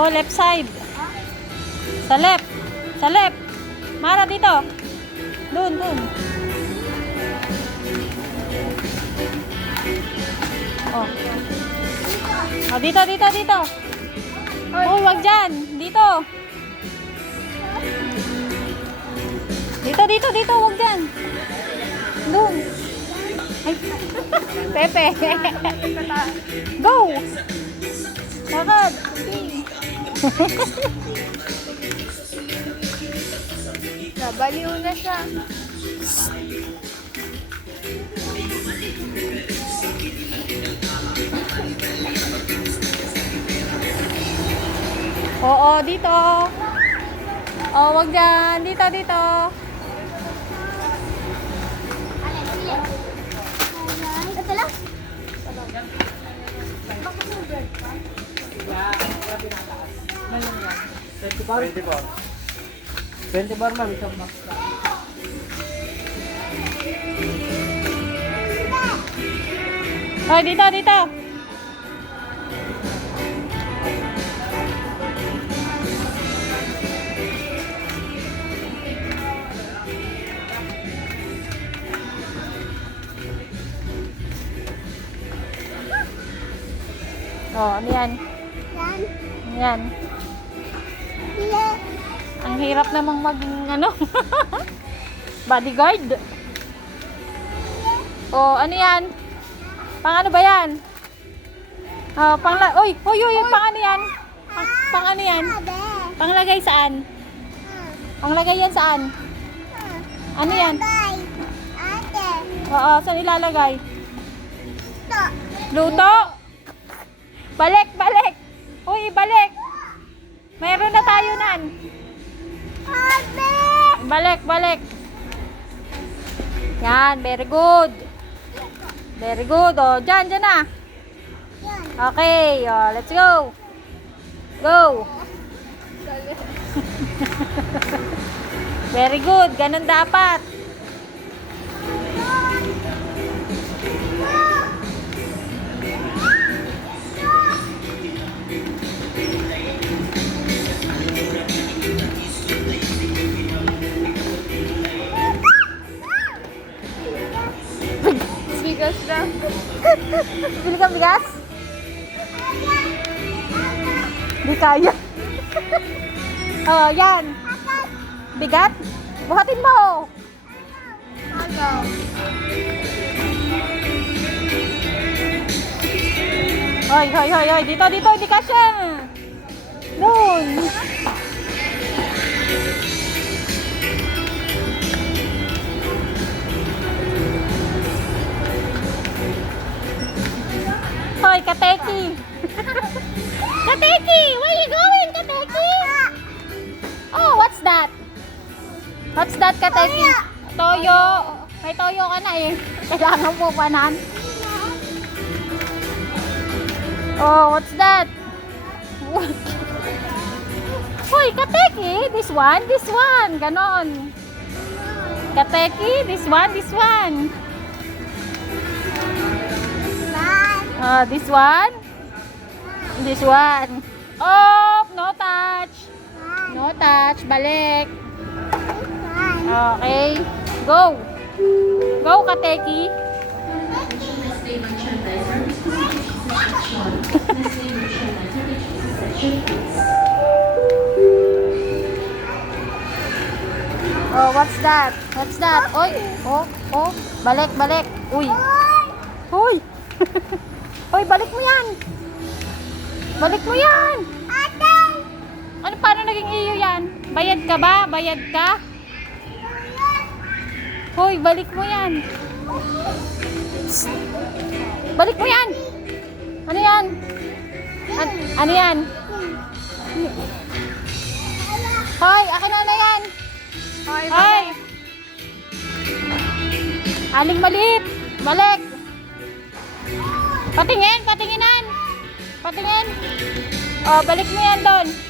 Oh, left side. Sa left. Sa left. Mara dito. Doon, doon. Oh. Oh, dito, dito, dito. Oh, wag dyan. Dito. Dito, dito, dito. Wag dyan. Doon. Ay. Pepe. Go. Lakad. Nabaliw na siya. Oo, dito. Oh, wag dyan. Dito, dito. Ito lang. $24 ma'am, isang box. Oh, dito, dito. Oh, ano yan? Yan. Ano yan? Yeah. Ang hirap namang maging ano? Bodyguard. Oh, ano yan? Pang ano ba yan? Oy, oy, oy, pang ano yan? Pang ano yan? Panglagay saan? Panglagay yan saan? Ano yan? Ate. Oo, saan ilalagay? Ito. Luto? Balik, balik. Uy, balik. Meron na tayo nan. Ate. Balik, balik. Yan, very good. Very good. Oh, dyan, dyan na. Yan. Okay, oh, let's go. Go. Very good. Ganun dapat. Bigas lang. Bili kang bigas? Di kaya. Oh, yan. Bigat? Buhatin mo. Hello. Hoy, hoy, hoy, hoy. Dito, dito. Hindi kasya. Doon. Hoy, Kateki. Kateki, where you going, Kateki? Oh, what's that? What's that, Kateki? Toyo. May toyo ka na eh. Kailangan mo panan. Oh, what's that? What? Hoy, Kateki, this one. Ganon. Kateki, this one. This one. This one. Oh, no touch. No touch. Balik. Okay. Go. Go, Kateki. Oh, what's that? What's that? Oy. Oh, oh. Balik, balik. Uy. Hoy. Hoy, balik mo yan. Balik mo yan. Ate. Ano, paano naging iyo yan? Bayad ka ba? Bayad ka? Hoy, balik mo yan. Balik mo yan. Ano yan? Ano yan? Hoy, akin na yan. Hoy. Aling maliit. Balik. Patingin, patinginan. Patingin. Oh, balik mo yan doon.